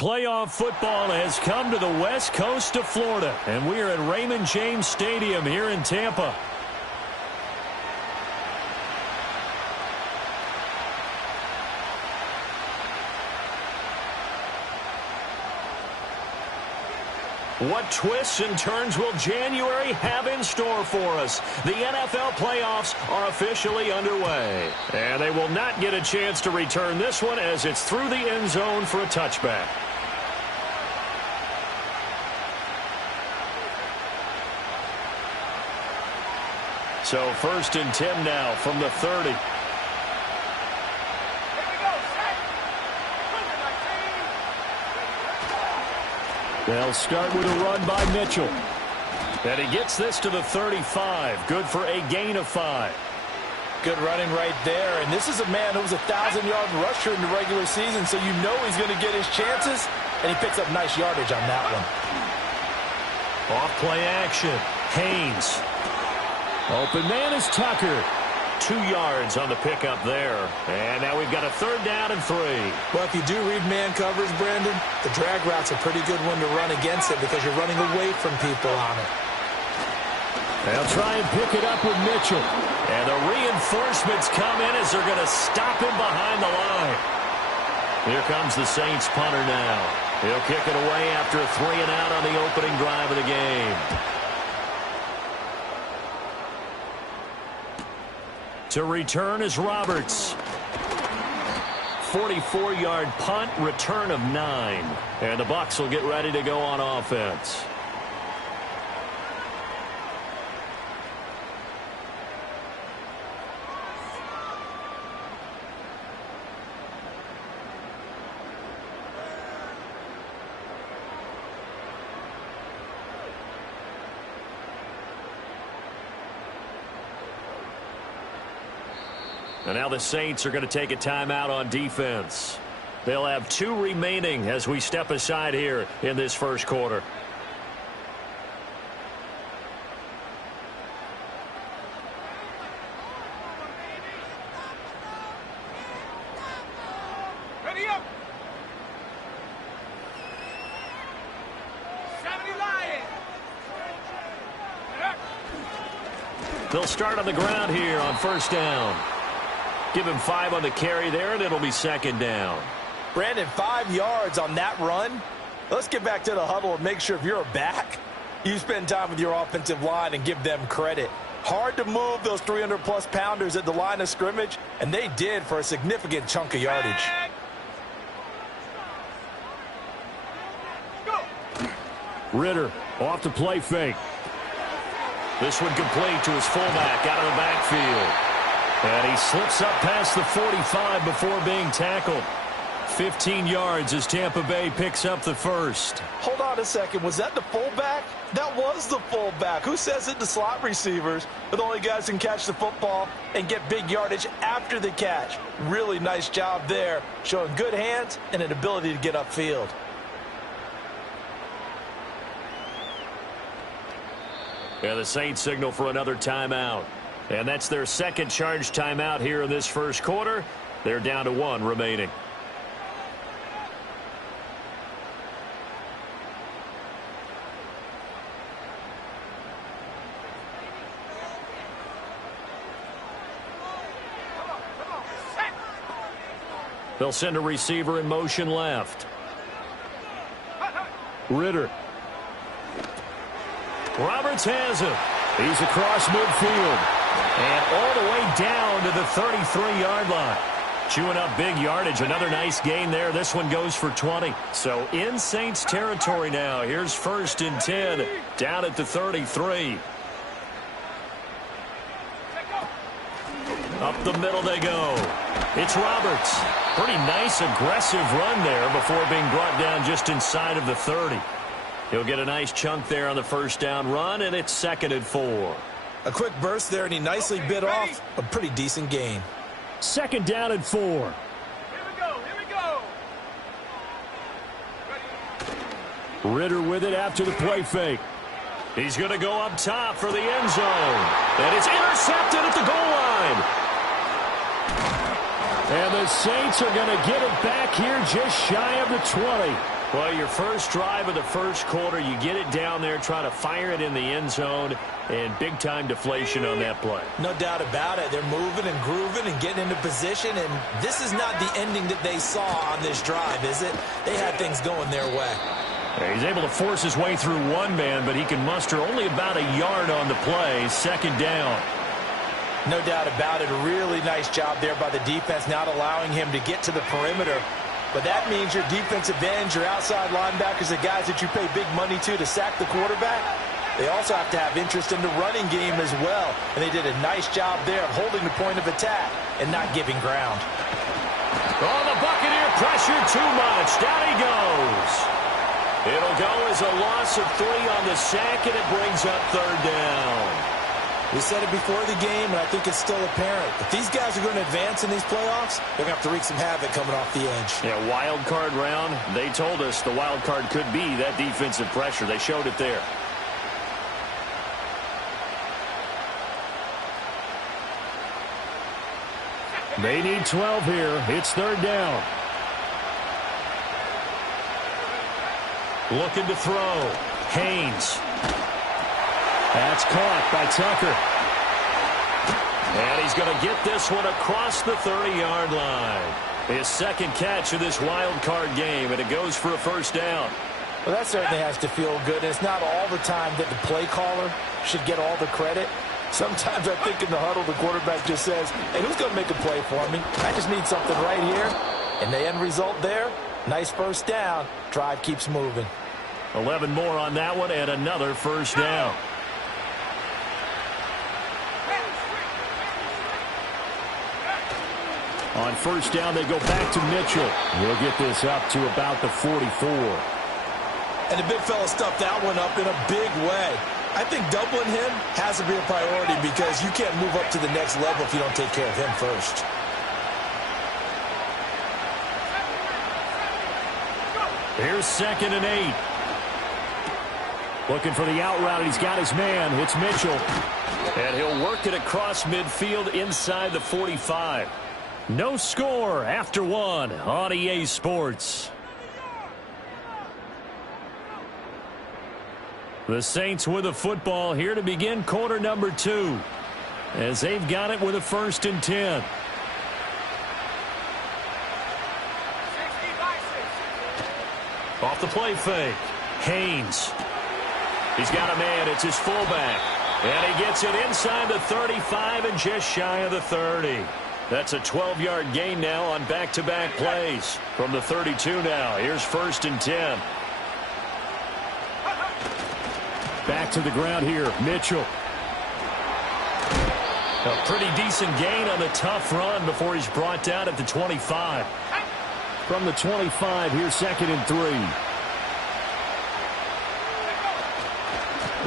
Playoff football has come to the west coast of Florida, and we are at Raymond James Stadium here in Tampa. What twists and turns will January have in store for us? The NFL playoffs are officially underway. And they will not get a chance to return this one as it's through the end zone for a touchback. So 1st and 10 now from the 30. They'll start with a run by Mitchell. And he gets this to the 35. Good for a gain of 5. Good running right there. And this is a man who was a 1,000-yard rusher in the regular season, so you know he's going to get his chances. And he picks up nice yardage on that one. Off play action. Haynes. Open man is Tucker. 2 yards on the pickup there. And now we've got a 3rd down and 3. Well, if you do read man coverage, Brandon, the drag route's a pretty good one to run against it because you're running away from people on it. They'll try and pick it up with Mitchell. And the reinforcements come in as they're going to stop him behind the line. Here comes the Saints punter now. He'll kick it away after a 3 and out on the opening drive of the game. To return is Roberts. 44-yard punt, return of 9. And the Bucs will get ready to go on offense. And now the Saints are going to take a timeout on defense. They'll have 2 remaining as we step aside here in this first quarter. Ready up. 70 Lions. They'll start on the ground here on 1st down. Give him 5 on the carry there, and it'll be 2nd down. Brandon, 5 yards on that run. Let's get back to the huddle and make sure if you're a back, you spend time with your offensive line and give them credit. Hard to move those 300-plus pounders at the line of scrimmage, and they did for a significant chunk of yardage. Ritter off the play fake. This one complete to his fullback out of the backfield. And he slips up past the 45 before being tackled. 15 yards as Tampa Bay picks up the 1st. Hold on a second. Was that the fullback? That was the fullback. Who says it to slot receivers? But the only guys who can catch the football and get big yardage after the catch. Really nice job there, showing good hands and an ability to get upfield. Yeah, the Saints signal for another timeout. And that's their 2nd charge timeout here in this first quarter. They're down to 1 remaining. They'll send a receiver in motion left. Ritter. Roberts has him. He's across midfield. And all the way down to the 33-yard line. Chewing up big yardage. Another nice gain there. This one goes for 20. So in Saints territory now. Here's 1st and 10. Down at the 33. Up the middle they go. It's Roberts. Pretty nice aggressive run there before being brought down just inside of the 30. He'll get a nice chunk there on the 1st down run, and it's 2nd and 4. A quick burst there, and he nicely bit off a pretty decent gain. 2nd down and 4. Here we go. Ritter with it after the play fake. He's going to go up top for the end zone. And it's intercepted at the goal line. And the Saints are going to get it back here just shy of the 20. Well, your first drive of the first quarter, you get it down there, try to fire it in the end zone, and big-time deflation on that play. No doubt about it. They're moving and grooving and getting into position, and this is not the ending that they saw on this drive, is it? They had things going their way. He's able to force his way through one man, but he can muster only about a yard on the play. Second down. No doubt about it. A really nice job there by the defense, not allowing him to get to the perimeter. But that means your defensive ends, your outside linebackers, the guys that you pay big money to sack the quarterback, they also have to have interest in the running game as well. And they did a nice job there of holding the point of attack and not giving ground. Oh, the Buccaneer pressure too much. Down he goes. It'll go as a loss of 3 on the sack, and it brings up third down. We said it before the game, and I think it's still apparent. If these guys are going to advance in these playoffs, they're going to have to wreak some havoc coming off the edge. Yeah, wild card round. They told us the wild card could be that defensive pressure. They showed it there. They need 12 here. It's third down. Looking to throw. Haynes. That's caught by Tucker. And he's going to get this one across the 30-yard line. His second catch of this wild card game, and it goes for a first down. Well, that certainly has to feel good. And it's not all the time that the play caller should get all the credit. Sometimes I think in the huddle, the quarterback just says, hey, who's going to make a play for me? I just need something right here. And the end result there, nice first down. Drive keeps moving. 11 more on that one, and another first down. On first down, they go back to Mitchell. He'll get this up to about the 44. And the big fella stuffed that one up in a big way. I think doubling him has to be a priority because you can't move up to the next level if you don't take care of him first. Here's 2nd and 8. Looking for the out route, and he's got his man. It's Mitchell. And he'll work it across midfield inside the 45. No score after 1 on EA Sports. The Saints with the football here to begin quarter number 2. As they've got it with a 1st and 10. Off the play fake. Haynes. He's got a man. It's his fullback. And he gets it inside the 35 and just shy of the 30. That's a 12-yard gain now on back-to-back plays. From the 32 now. Here's 1st and 10. Back to the ground here. Mitchell. A pretty decent gain on the tough run before he's brought down at the 25. From the 25, here's 2nd and 3.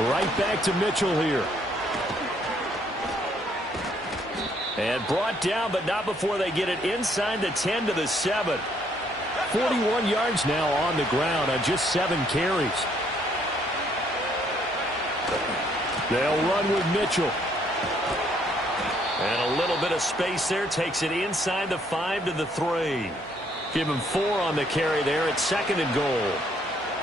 Right back to Mitchell here. And brought down, but not before they get it inside the 10 to the 7. 41 yards now on the ground on just 7 carries. They'll run with Mitchell. And a little bit of space there. Takes it inside the 5 to the 3. Give him 4 on the carry there at 2nd and goal.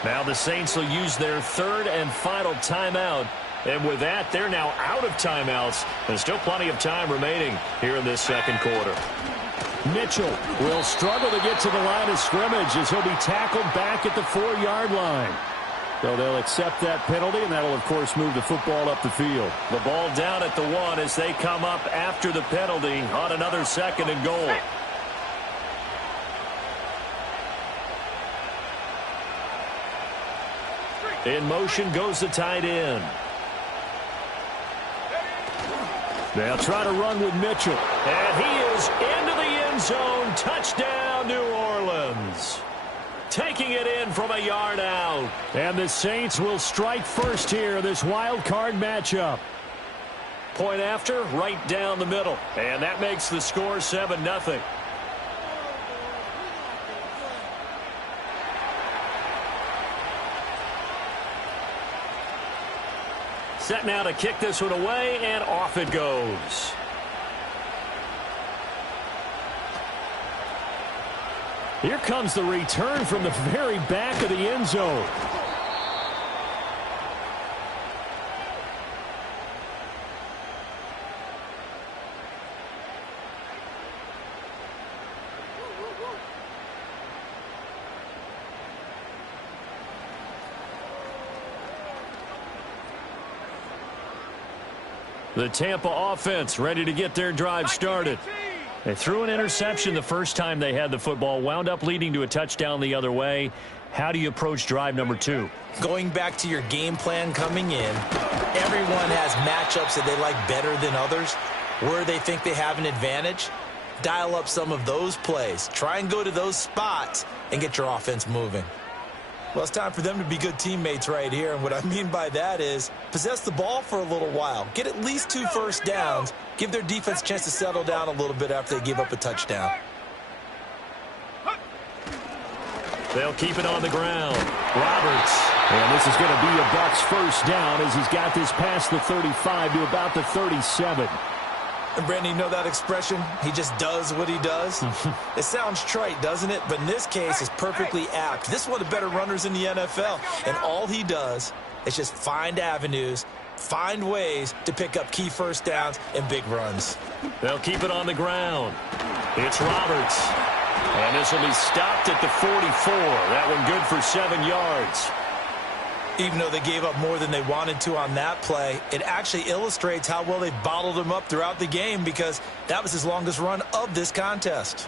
Now the Saints will use their 3rd and final timeout. And with that, they're now out of timeouts. There's still plenty of time remaining here in this second quarter. Mitchell will struggle to get to the line of scrimmage as he'll be tackled back at the 4-yard line. So they'll accept that penalty, and that'll, of course, move the football up the field. The ball down at the 1 as they come up after the penalty on another 2nd and goal. In motion goes the tight end. They'll try to run with Mitchell. And he is into the end zone. Touchdown, New Orleans. Taking it in from a yard out. And the Saints will strike first here, this wild card matchup. Point after, right down the middle. And that makes the score 7-0. Set now to kick this one away, and off it goes. Here comes the return from the very back of the end zone. The Tampa offense ready to get their drive started. They threw an interception the first time they had the football, wound up leading to a touchdown the other way. How do you approach drive number 2? Going back to your game plan coming in, everyone has matchups that they like better than others. Where they think they have an advantage, dial up some of those plays. Try and go to those spots and get your offense moving. Well, it's time for them to be good teammates right here. And what I mean by that is possess the ball for a little while. Get at least 2 first downs. Give their defense a chance to settle down a little bit after they give up a touchdown. They'll keep it on the ground. Roberts. And this is going to be a Bucs first down as he's got this past the 35 to about the 37. And Brandon, you know that expression? He just does what he does. It sounds trite, doesn't it? But in this case, it's perfectly apt. This is one of the better runners in the NFL. And all he does is just find avenues, find ways to pick up key first downs and big runs. They'll keep it on the ground. It's Roberts. And this will be stopped at the 44. That one good for 7 yards. Even though they gave up more than they wanted to on that play, it actually illustrates how well they bottled him up throughout the game because that was his longest run of this contest.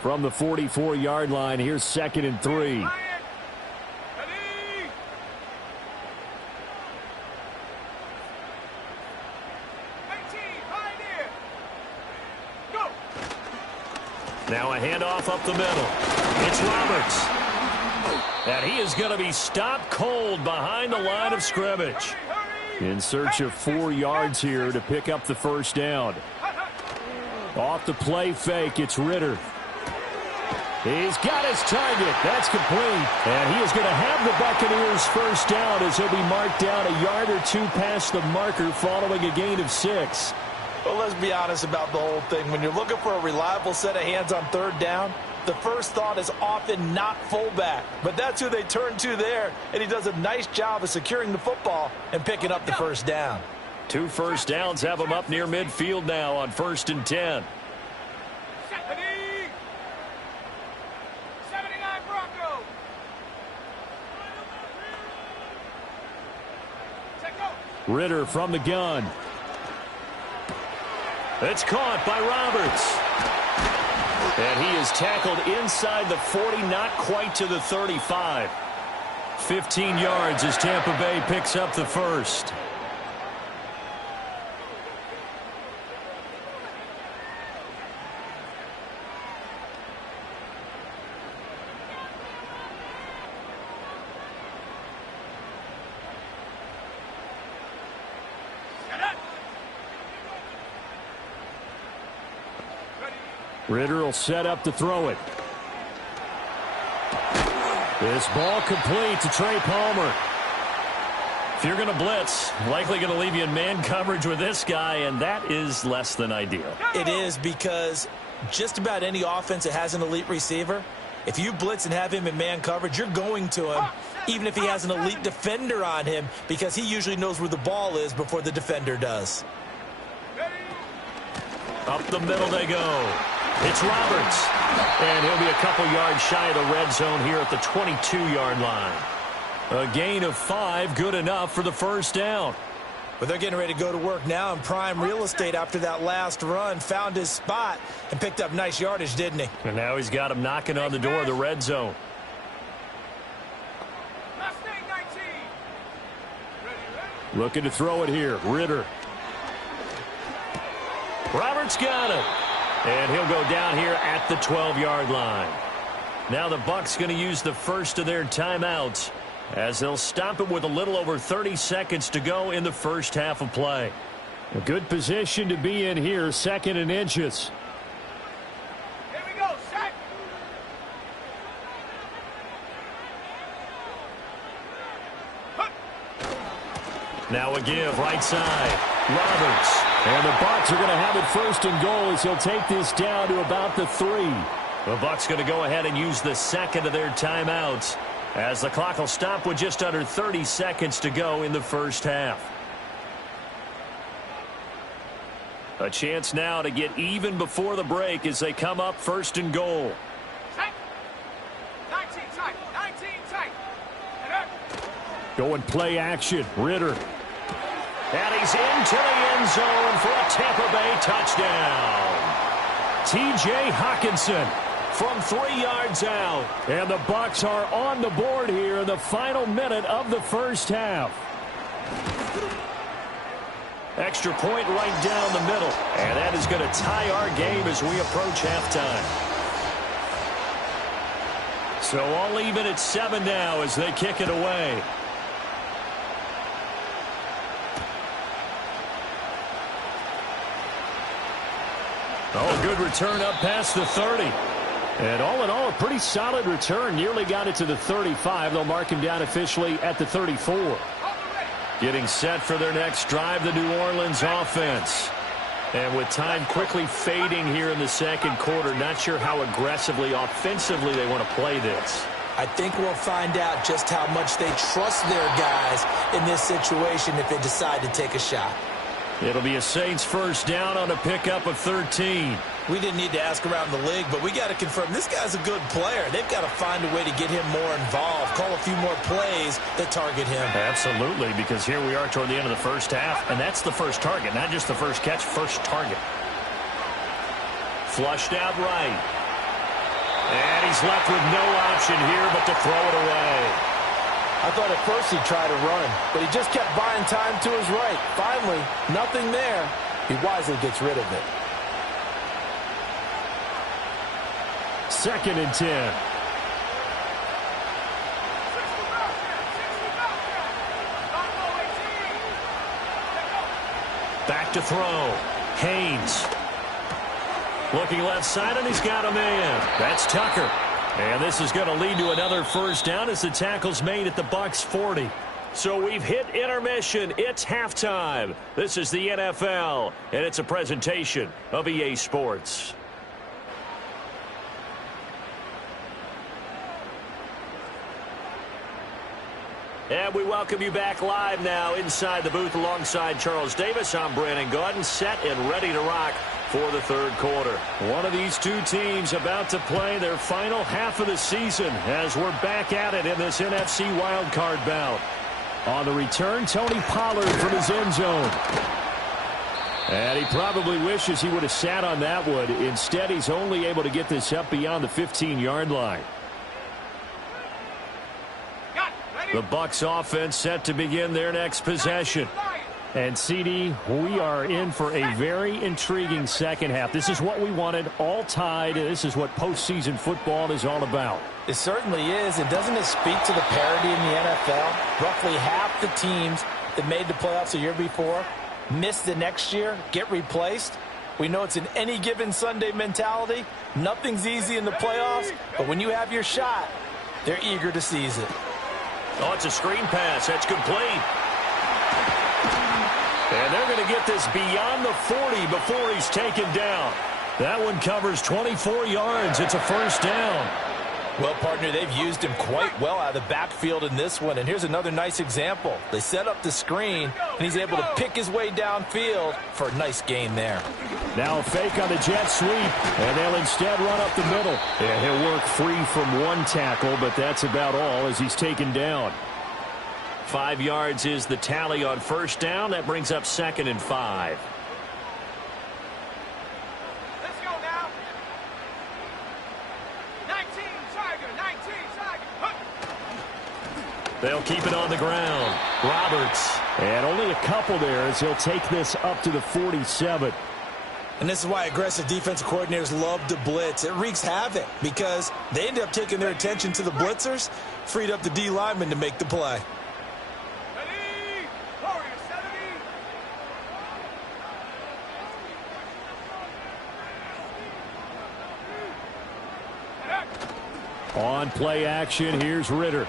From the 44-yard line, here's 2nd and 3. Ready? Pioneer. Go. Now a handoff up the middle. It's Roberts. And he is going to be stopped cold behind the line of scrimmage. In search of 4 yards here to pick up the first down. Off the play fake, it's Ritter. He's got his target. That's complete. And he is going to have the Buccaneers first down as he'll be marked down a yard or 2 past the marker following a gain of 6. Well, let's be honest about the whole thing. When you're looking for a reliable set of hands on 3rd down, the first thought is often not fullback. But that's who they turn to there, and he does a nice job of securing the football and picking up the first down. 2 first downs have him up near midfield now on 1st and 10. 79 Broncos. Ritter from the gun. It's caught by Roberts. And he is tackled inside the 40, not quite to the 35. 15 yards as Tampa Bay picks up the first. Ritter will set up to throw it. This ball complete to Trey Palmer. If you're going to blitz, likely going to leave you in man coverage with this guy, and that is less than ideal. It is, because just about any offense that has an elite receiver, if you blitz and have him in man coverage, you're going to him, even if he has an elite defender on him, because he usually knows where the ball is before the defender does. Up the middle they go. It's Roberts. And he'll be a couple yards shy of the red zone here at the 22-yard line. A gain of 5, good enough for the first down. But they're getting ready to go to work now in prime real estate after that last run. Found his spot and picked up nice yardage, didn't he? And now he's got him knocking on the door of the red zone. Mustang 19. Ready? Looking to throw it here. Ritter. Roberts got it. And he'll go down here at the 12-yard line. Now the Bucs going to use the first of their timeouts as they'll stop it with a little over 30 seconds to go in the first half of play. A good position to be in here, 2nd and inches. Here we go, set. Now a give, right side. Roberts. And the Bucs are going to have it 1st and goal as he'll take this down to about the 3. The Bucs going to go ahead and use the second of their timeouts as the clock will stop with just under 30 seconds to go in the first half. A chance now to get even before the break as they come up first and goal. 19 tight. 19 tight. Go and play action. Ritter. And he's into the end zone for a Tampa Bay touchdown. T.J. Hockenson from 3 yards out. And the Bucs are on the board here in the final minute of the first half. Extra point right down the middle. And that is going to tie our game as we approach halftime. So all even at 7 now as they kick it away. Oh, good return up past the 30. And all in all, a pretty solid return. Nearly got it to the 35. They'll mark him down officially at the 34. Getting set for their next drive, the New Orleans offense. And with time quickly fading here in the second quarter, not sure how aggressively, offensively they want to play this. I think we'll find out just how much they trust their guys in this situation if they decide to take a shot. It'll be a Saints first down on a pickup of 13. We didn't need to ask around the league, but we got to confirm this guy's a good player. They've got to find a way to get him more involved, call a few more plays that target him. Absolutely, because here we are toward the end of the first half, and that's the first target, not just the first catch, first target. Flushed out right. And he's left with no option here but to throw it away. I thought at first he'd try to run, but he just kept buying time to his right. Finally, nothing there. He wisely gets rid of it. 2nd and 10. Back to throw. Haynes. Looking left side, and he's got a man. That's Tucker. And this is going to lead to another first down as the tackle's made at the Bucs 40. So we've hit intermission. It's halftime. This is the NFL, and it's a presentation of EA Sports. And we welcome you back live now inside the booth alongside Charles Davis. I'm Brandon Gaudin, set and ready to rock for the third quarter. One of these two teams about to play their final half of the season as we're back at it in this NFC wildcard bout. On the return, Tony Pollard from his end zone. And he probably wishes he would have sat on that one. Instead, he's only able to get this up beyond the 15-yard line. The Bucs offense set to begin their next possession. And, CD, we are in for a very intriguing second half. This is what we wanted, all tied. This is what postseason football is all about. It certainly is. And doesn't it speak to the parity in the NFL? Roughly half the teams that made the playoffs a year before miss the next year, get replaced. We know it's an any given Sunday mentality. Nothing's easy in the playoffs, but when you have your shot, they're eager to seize it. Oh, it's a screen pass. That's complete. And they're going to get this beyond the 40 before he's taken down. That one covers 24 yards. It's a first down. Well, partner, they've used him quite well out of the backfield in this one. And here's another nice example. They set up the screen, and he's able to pick his way downfield for a nice gain there. Now a fake on the jet sweep, and they'll instead run up the middle. And he'll work free from one tackle, but that's about all as he's taken down. 5 yards is the tally on first down. That brings up 2nd and 5. Let's go now. 19 Tiger, 19 Tiger. They'll keep it on the ground. Roberts. And only a couple there as he'll take this up to the 47. And this is why aggressive defensive coordinators love to blitz. It wreaks havoc because they end up taking their attention to the blitzers, freed up the D lineman to make the play. Ready? Warrior 70. On play action, here's Ritter.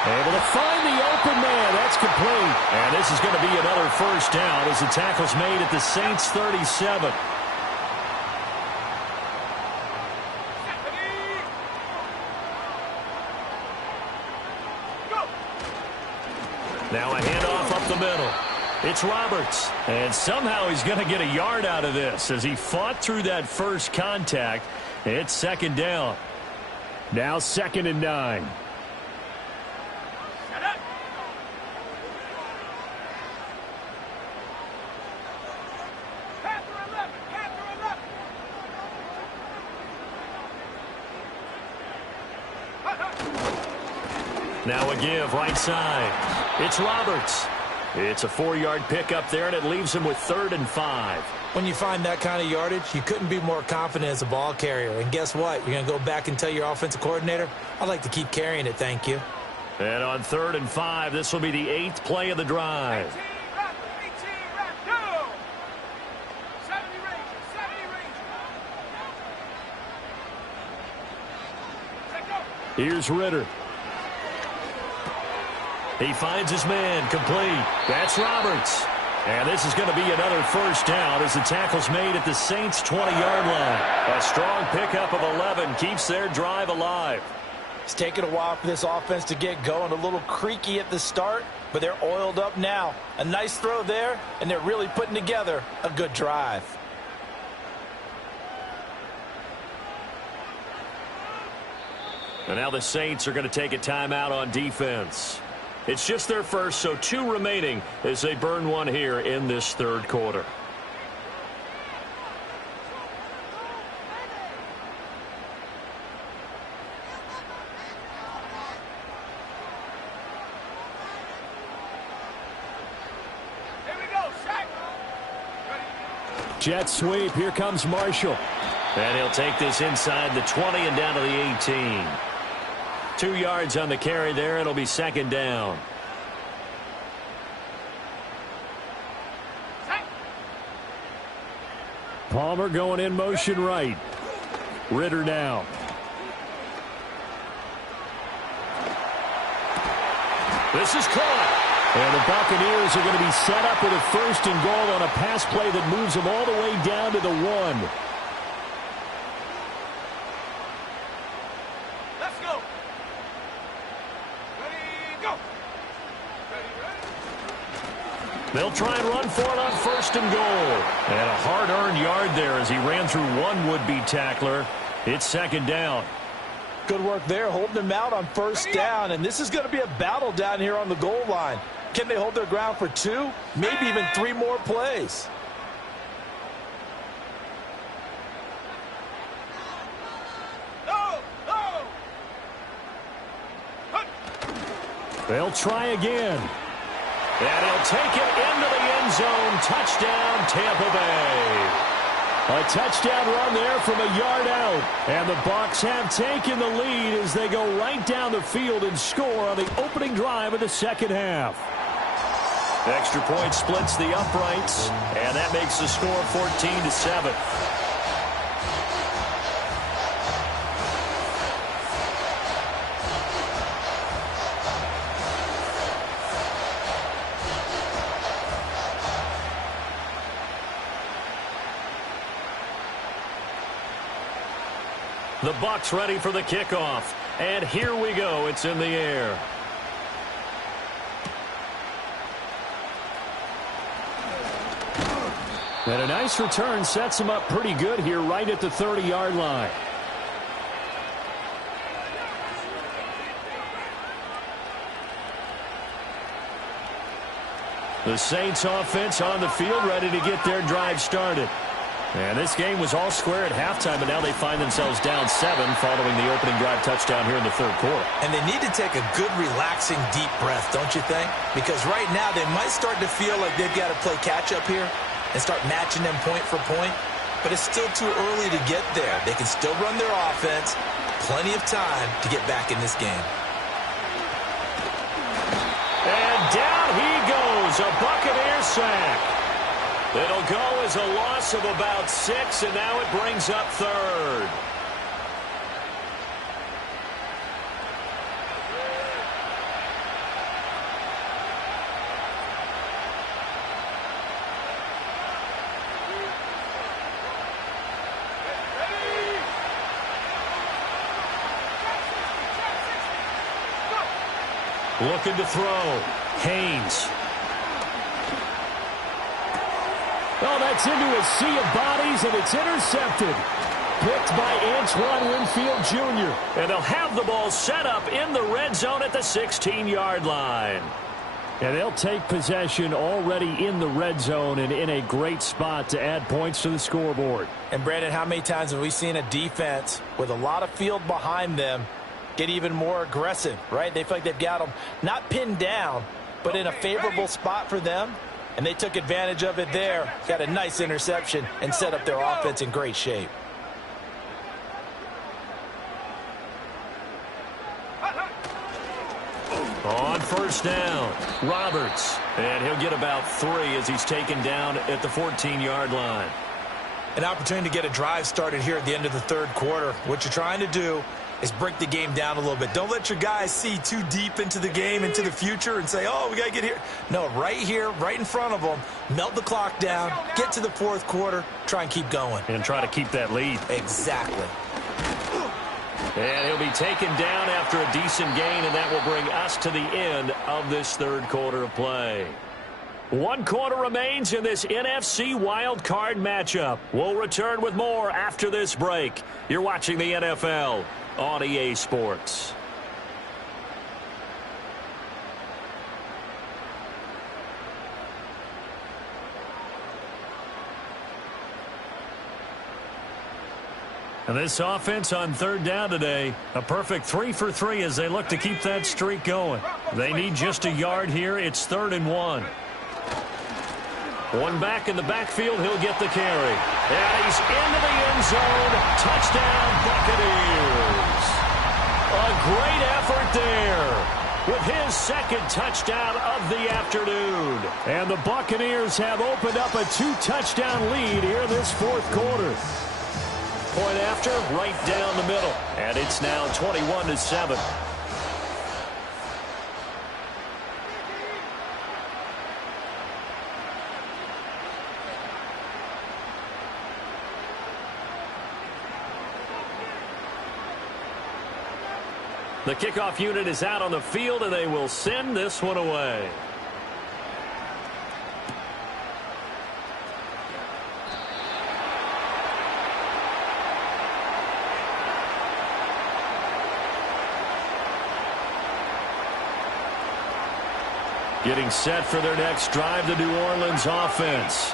Able to find the open man. That's complete. And this is going to be another first down as the tackle's made at the Saints 37. Now a handoff up the middle. It's Roberts. And somehow he's going to get a yard out of this as he fought through that first contact. It's second down. Now 2nd and 9. Set up. Panther 11. Panther 11. Now a give right side. It's Roberts. It's a 4-yard pickup there, and it leaves him with 3rd and 5. When you find that kind of yardage, you couldn't be more confident as a ball carrier. And guess what? You're going to go back and tell your offensive coordinator, I'd like to keep carrying it, thank you. And on 3rd and 5, this will be the 8th play of the drive. 18 rep, go! 70 Rangers, 70 Rangers. Let go. Here's Ritter. He finds his man, complete. That's Roberts. And this is going to be another first down as the tackle's made at the Saints' 20-yard line. A strong pickup of 11 keeps their drive alive. It's taken a while for this offense to get going. A little creaky at the start, but they're oiled up now. A nice throw there, and they're really putting together a good drive. And now the Saints are going to take a timeout on defense. It's just their first, so 2 remaining as they burn one here in this 3rd quarter. Here we go, sack. Jet sweep. Here comes Marshall. And he'll take this inside the 20 and down to the 18. 2 yards on the carry there. It'll be 2nd down. Palmer going in motion right. Ritter now. This is caught. And the Buccaneers are going to be set up with a 1st and goal on a pass play that moves them all the way down to the 1. Let's go. Ready, go. Ready. They'll try and run for it on 1st and goal. And a hard-earned yard there as he ran through one would-be tackler. It's 2nd down. Good work there, holding them out on 1st down. And this is going to be a battle down here on the goal line. Can they hold their ground for 2, maybe even 3 more plays? They'll try again. And he'll take it into the end zone. Touchdown, Tampa Bay. A touchdown run there from a yard out. And the Bucs have taken the lead as they go right down the field and score on the opening drive of the 2nd half. Extra point splits the uprights, and that makes the score 14-7. The Bucs ready for the kickoff. And here we go. It's in the air. And a nice return sets him up pretty good here right at the 30-yard line. The Saints offense on the field ready to get their drive started. And this game was all square at halftime, and now they find themselves down 7 following the opening drive touchdown here in the 3rd quarter. And they need to take a good, relaxing, deep breath, don't you think? Because right now they might start to feel like they've got to play catch-up here and start matching them point for point. But it's still too early to get there. They can still run their offense. Plenty of time to get back in this game. And down he goes, a Buccaneer sack. It'll go as a loss of about 6, and now it brings up 3rd. Looking to throw. Haynes. Oh, that's into a sea of bodies, and it's intercepted. Picked by Antoine Winfield Jr. And they'll have the ball set up in the red zone at the 16-yard line. And they'll take possession already in the red zone and in a great spot to add points to the scoreboard. And, Brandon, how many times have we seen a defense with a lot of field behind them get even more aggressive, right? They feel like they've got them not pinned down, but in a favorable spot for them. And they took advantage of it there. Got a nice interception and set up their offense in great shape. On first down, Roberts. And he'll get about 3 as he's taken down at the 14-yard line. An opportunity to get a drive started here at the end of the third quarter. What you're trying to do is break the game down a little bit. Don't let your guys see too deep into the game, into the future, and say, oh, we got to get here. No, right here, right in front of them, melt the clock down, get to the fourth quarter, try and keep going. And try to keep that lead. Exactly. And he'll be taken down after a decent gain, and that will bring us to the end of this third quarter of play. 1 quarter remains in this NFC Wild Card matchup. We'll return with more after this break. You're watching the NFL on EA Sports. And this offense on third down today, a perfect 3 for 3 as they look to keep that streak going. They need just a yard here. It's 3rd and 1. One back in the backfield. He'll get the carry. And he's into the end zone. Touchdown, Buccaneers. A great effort there with his second touchdown of the afternoon. And the Buccaneers have opened up a 2-touchdown lead here in this fourth quarter. Point after, right down the middle. And it's now 21-7. The kickoff unit is out on the field, and they will send this one away. Getting set for their next drive, the New Orleans offense.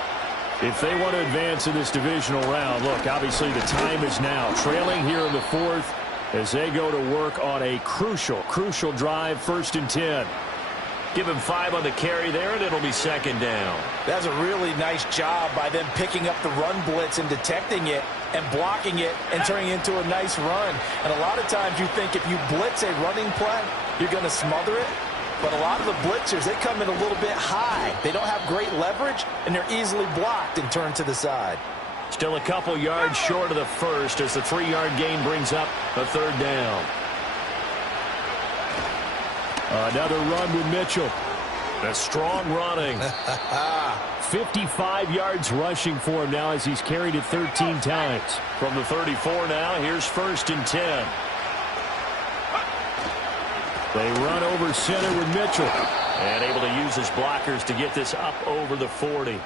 If they want to advance in this divisional round, look, obviously the time is now. Trailing here in the fourth as they go to work on a crucial drive, 1st and 10. Give him 5 on the carry there, and it'll be 2nd down. That's a really nice job by them picking up the run blitz and detecting it and blocking it and turning it into a nice run. And a lot of times you think if you blitz a running play, you're going to smother it. But a lot of the blitzers, they come in a little bit high. They don't have great leverage, and they're easily blocked and turned to the side. Still a couple yards short of the first as the 3-yard gain brings up a 3rd down. Another run with Mitchell. A strong running. 55 yards rushing for him now as he's carried it 13 times. From the 34 now, here's 1st and 10. They run over center with Mitchell. And able to use his blockers to get this up over the 40.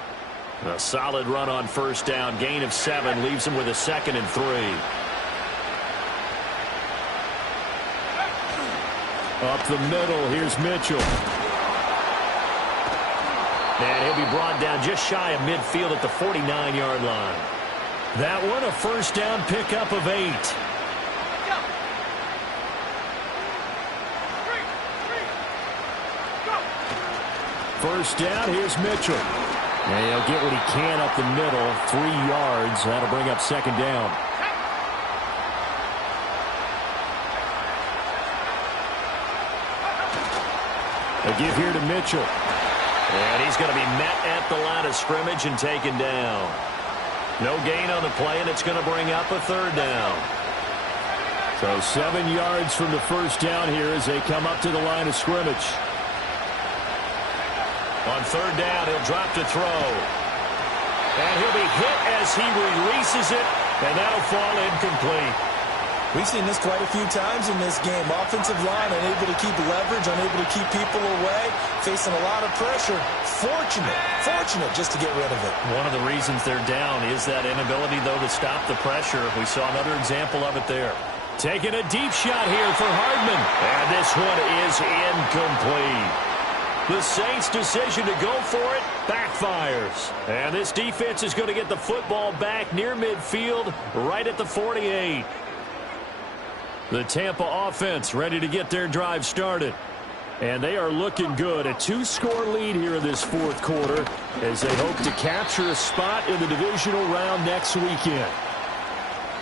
A solid run on 1st down. Gain of 7 leaves him with a 2nd and 3. Up the middle, here's Mitchell. And he'll be brought down just shy of midfield at the 49-yard line. That one, a 1st down pickup of 8. First down, here's Mitchell. And he'll get what he can up the middle, 3 yards. That'll bring up 2nd down. A give here to Mitchell. And he's going to be met at the line of scrimmage and taken down. No gain on the play, and it's going to bring up a 3rd down. So 7 yards from the 1st down here as they come up to the line of scrimmage. On 3rd down, he'll drop to throw. And he'll be hit as he releases it, and that'll fall incomplete. We've seen this quite a few times in this game. Offensive line unable to keep leverage, unable to keep people away, facing a lot of pressure. Fortunate just to get rid of it. One of the reasons they're down is that inability, though, to stop the pressure. We saw another example of it there. Taking a deep shot here for Hardman. And this one is incomplete. The Saints' decision to go for it backfires. And this defense is going to get the football back near midfield, right at the 48. The Tampa offense ready to get their drive started. And they are looking good. A 2-score lead here in this fourth quarter as they hope to capture a spot in the divisional round next weekend.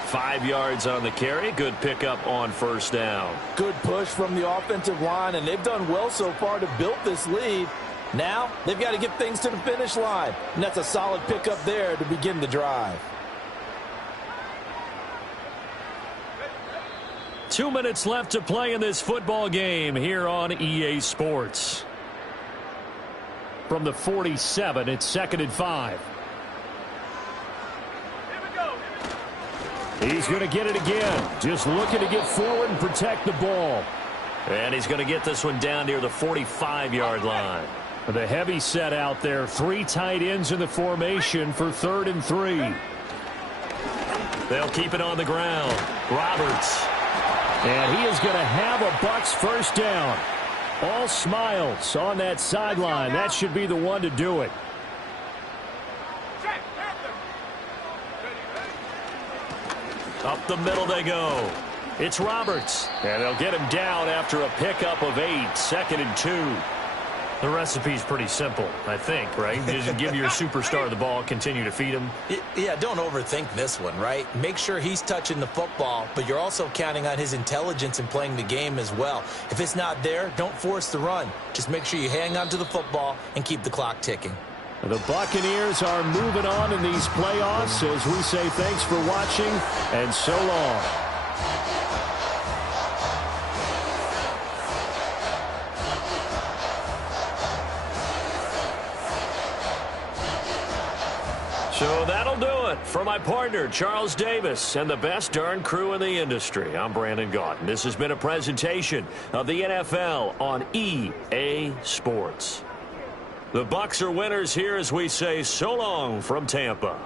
5 yards on the carry. Good pickup on first down. Good push from the offensive line, and they've done well so far to build this lead. Now they've got to get things to the finish line, and that's a solid pickup there to begin the drive. 2 minutes left to play in this football game here on EA Sports. From the 47, it's 2nd and 5. He's going to get it again. Just looking to get forward and protect the ball. And he's going to get this one down near the 45-yard line. The heavy set out there. 3 tight ends in the formation for 3rd and 3. They'll keep it on the ground. Roberts. And he is going to have a Bucs first down. All smiles on that sideline. That should be the one to do it. Up the middle they go. It's Roberts. And they'll get him down after a pickup of 8. 2nd and 2. The recipe's pretty simple, I think, right? Just give your superstar the ball, continue to feed him. Yeah, don't overthink this one, right? Make sure he's touching the football, but you're also counting on his intelligence in playing the game as well. If it's not there, don't force the run. Just make sure you hang on to the football and keep the clock ticking. The Buccaneers are moving on in these playoffs as we say thanks for watching and so long. So that'll do it for my partner, Charles Davis, and the best darn crew in the industry. I'm Brandon Gaudin. This has been a presentation of the NFL on EA Sports. The Bucs are winners here as we say so long from Tampa.